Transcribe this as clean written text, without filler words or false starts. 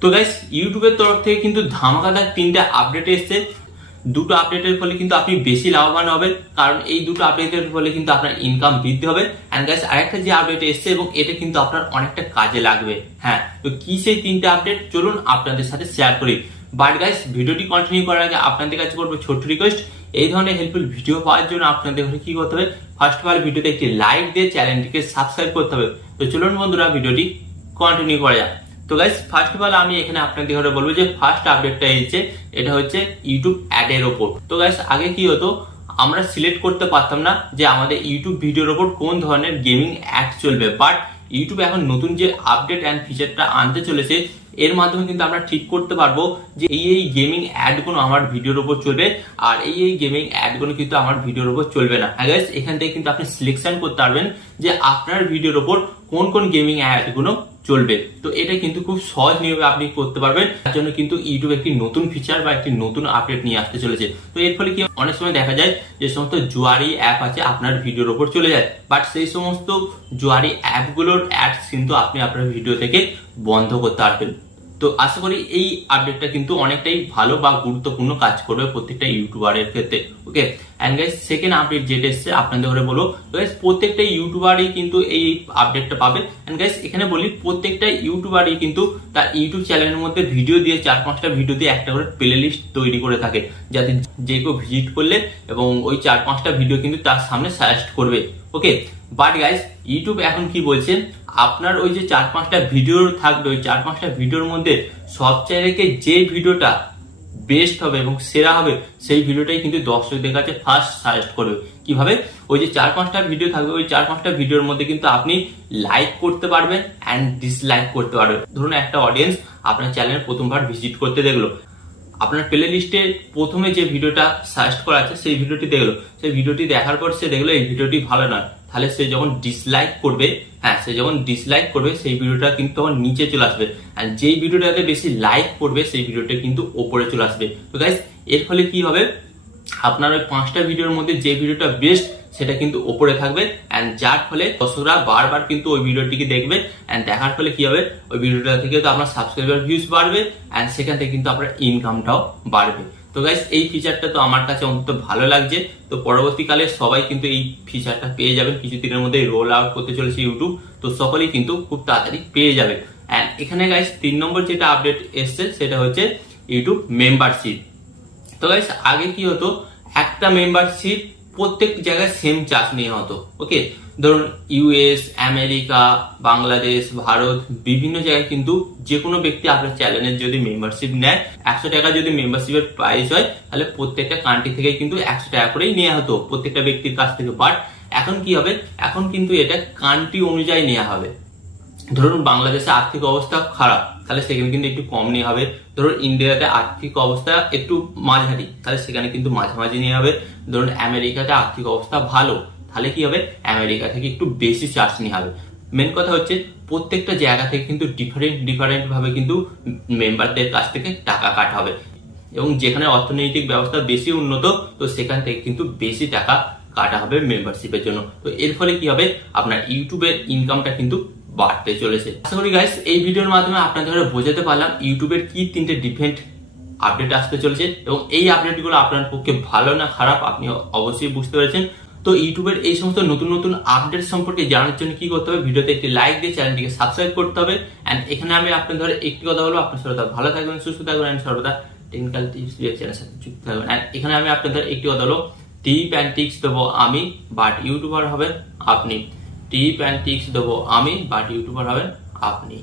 তো গাইস ইউটিউবের তরফ থেকে কিন্তু ধামাকাদার 3টা আপডেট এসেছে। দুটো আপডেটের ফলে কিন্তু আপনি বেশি লাভবান হবেন, কারণ এই দুটো আপডেটের ফলে কিন্তু আপনার ইনকাম বৃদ্ধি হবে। এন্ড গাইস আরেকটা যে আপডেট এসেছে এবং এটা কিন্তু আপনার অনেকটা কাজে লাগবে। হ্যাঁ, তো কি সেই 3টা আপডেট চলুন আপনাদের সাথে শেয়ার করি। বাট গাইস ভিডিওটি কন্টিনিউ করার আগে আপনাদের কাছে করবো ছোট্ট রিকোয়েস্ট, এই ধরনের হেল্পফুল ভিডিও পাওয়ার জন্য আপনাদের কি করতে হবে, ফার্স্ট অফ অল ভিডিওতে একটি লাইক দিয়ে চ্যানেলটিকে সাবস্ক্রাইব করতে হবে। তো চলুন বন্ধুরা ভিডিওটি কন্টিনিউ করা যাক। তো গাইস ফার্স্ট অফ অল আমি এখানে আপনাদের ঘরে বলবো যে ফার্স্ট আপডেটটা এসেছে, এটা হচ্ছে ইউটিউব অ্যাডের ওপর। তো গাইস আগে কি হতো, আমরা সিলেক্ট করতে পারতাম না যে আমাদের ইউটিউব ভিডিওর ওপর কোন ধরনের গেমিং অ্যাড চলবে। বাট ইউটিউব এখন নতুন যে আপডেট অ্যান্ড ফিচারটা আনতে চলেছে, এর মাধ্যমে কিন্তু আমরা ঠিক করতে পারবো যে এই গেমিং অ্যাডগুলো আমার ভিডিওর উপর চলবে আর এই গেমিং অ্যাডগুলো কিন্তু আমার ভিডিওর উপর চলবে না। গাইস এখান থেকে কিন্তু আপনি সিলেকশন করতে পারবেন যে আপনার ভিডিওর উপর কোন কোন গেমিং অ্যাডগুলো চলবে। তো এটা কিন্তু খুব সহজ নিয়মে আপনি করতে পারবেন। তার জন্য কিন্তু ইউটিউব একটি নতুন ফিচার বা একটি নতুন আপডেট নিয়ে আসতে চলেছে। তো এর ফলে কি অনেক সময় দেখা যায় যে সমস্ত জুয়ারি অ্যাপ আছে আপনার ভিডিওর উপর চলে যায়, বাট সেই সমস্ত জুয়ারি অ্যাপগুলোর অ্যাডস কিন্তু আপনি আপনার ভিডিও থেকে বন্ধ করতে পারবেন। তো আশা করি এই আপডেটটা কিন্তু অনেকটাই ভালো বা গুরুত্বপূর্ণ কাজ করবে প্রত্যেকটা ইউটিউবারের ক্ষেত্রে। ওকে, এন্ড গাইস সেকেন্ড আপডেট যেটা এসেছে আপনাদের ঘরে বলবো, গাইস প্রত্যেকটা ইউটিউবারই কিন্তু এই আপডেটটা পাবে। এন্ড গাইস এখানে বলি প্রত্যেকটা ইউটিউবারই কিন্তু তার ইউটিউব চ্যানেলের মধ্যে ভিডিও দিয়ে 4-5টা ভিডিও দিয়ে একটা করে প্লে লিস্ট তৈরি করে থাকে, যাতে যে কেউ ভিজিট করলে এবং ওই 4-5টা ভিডিও কিন্তু তার সামনে সাজেস্ট করবে। ওকে, বাট গাইস ইউটিউব এখন কি বলছে, আপনার ওই যে 4-5টা ভিডিও থাকবে, ওই 4-5টা ভিডিওর মধ্যে সবচাইতে যে ভিডিওটা বেস্ট হবে এবং সেরা হবে সেই ভিডিওটাই কিন্তু দর্শকদের কাছে ফার্স্ট সাজেস্ট করবে। কিভাবে, ওই যে 4-5টা ভিডিও থাকবে, ওই 4-5টা ভিডিওর মধ্যে কিন্তু আপনি লাইক করতে পারবেন অ্যান্ড ডিসলাইক করতে পারবেন। ধরুন একটা অডিয়েন্স আপনার চ্যানেল প্রথমবার ভিজিট করতে দেখলো, আপনার প্লে লিস্টে প্রথমে যে ভিডিওটা সাজেস্ট করা আছে সেই ভিডিওটি দেখলো, সেই ভিডিওটি দেখার পর সে দেখলো এই ভিডিওটি ভালো নয়, তাহলে সে যখন ডিসলাইক করবে, সে যখন ডিসলাইক করবে সেই ভিডিওটা কিন্তু তখন নিচে চলে আসবে, আর যেই ভিডিওটাতে বেশি লাইক করবে সেই ভিডিওটা কিন্তু ওপরে চলে আসবে। তো গাইস এর ফলে কি হবে, আপনার ওই 5টা ভিডিওর মধ্যে যে ভিডিওটা বেস্ট সেটা কিন্তু ওপরে থাকবে, এন্ড যার ফলে দর্শকরা বারবার কিন্তু ওই ভিডিওটিকে দেখবে, এন্ড দেখার ফলে কি হবে, ওই ভিডিওটা থেকে তো আপনার সাবস্ক্রাইবার ভিউজ বাড়বে এন্ড সেখান থেকে কিন্তু আপনার ইনকামটাও বাড়বে। তো গাইস এই ফিচারটা তো আমার কাছে অন্তত ভালো লাগছে। তো পরবর্তীকালে সবাই কিন্তু এই ফিচারটা পেয়ে যাবেন, কিছুদিনের মধ্যে রোল আউট করতে চলেছে ইউটিউব, তো সকলেই কিন্তু খুব তাড়াতাড়ি পেয়ে যাবে। এন্ড এখানে গাইস 3 নম্বর যেটা আপডেট এসছে সেটা হচ্ছে ইউটিউব মেম্বারশিপ। তো গাইস আগে কি হতো, একটা মেম্বারশিপ প্রত্যেক জায়গায় সেম চার্জ নেওয়া হতো। ওকে, ধরুন ইউএস, আমেরিকা, বাংলাদেশ, ভারত বিভিন্ন জায়গায় কিন্তু যে কোনো ব্যক্তি আপনার চ্যানেলের যদি মেম্বারশিপ নেয়, 100 টাকা যদি মেম্বারশিপের প্রাইস হয়, তাহলে প্রত্যেকটা কান্ট্রি থেকে কিন্তু 100 টাকা করেই নেওয়া হতো প্রত্যেকটা ব্যক্তির কাছ থেকে। বাট এখন কি হবে, এখন কিন্তু এটা কান্ট্রি অনুযায়ী নেওয়া হবে। ধরুন বাংলাদেশে আর্থিক অবস্থা খারাপ, তাহলে সেখানে কিন্তু একটু কম নেওয়া হবে। ধরুন ইন্ডিয়াতে আর্থিক অবস্থা একটু মাঝারি, তাহলে সেখানে কিন্তু মাঝামাঝি নেওয়া হবে। ধরুন আমেরিকাতে আর্থিক অবস্থা ভালো, তাহলে কি হবে, আমেরিকা থেকে একটু বেশি চার্জ নেওয়া হবে। মেন কথা হচ্ছে প্রত্যেকটা জায়গা থেকে কিন্তু ডিফারেন্ট ভাবে কিন্তু মেম্বারদের কাছ থেকে টাকা কাটা হবে, এবং যেখানে অর্থনৈতিক ব্যবস্থা বেশি উন্নত তো সেখান থেকে কিন্তু বেশি টাকা কাটা হবে মেম্বারশিপের জন্য। তো এর ফলে কি হবে, আপনার ইউটিউবের ইনকামটা কিন্তু বাড়তে চলেছে। আশা করি গাইস এই ভিডিওর মাধ্যমে আপনাদের বোঝাতে পারলাম ইউটিউবের কি 3টে ডিফারেন্ট আপডেট আসতে চলেছে, এবং এই আপডেটগুলো আপনার পক্ষে ভালো না খারাপ আপনি অবশ্যই বুঝতে পেরেছেন। তো ইউটিউবের এই সমস্ত নতুন নতুন আপডেট সম্পর্কে জানার জন্য কি করতে হবে, ভিডিওতে একটি লাইক দিয়ে চ্যানেলটিকে সাবস্ক্রাইব করতে হবে। এন্ড এখানে আমি আপনাদের একটি কথা বলবো, আপনার সর্বদা ভালো থাকবেন, সুস্থ থাকবেন এন্ড সর্বদা টেকনিক্যাল টিপস চ্যানেলের সাথে যুক্ত থাকবেন। এন্ড এখানে আমি আপনাদের একটি কথা বলবো, টিপ অ্যান্ড টিপস দেবো আমি, বাট ইউটিউবার হবেন আপনি। টিপ অ্যান্ড টিপস দেবো আমি, বাট ইউটিউবার হবেন আপনি।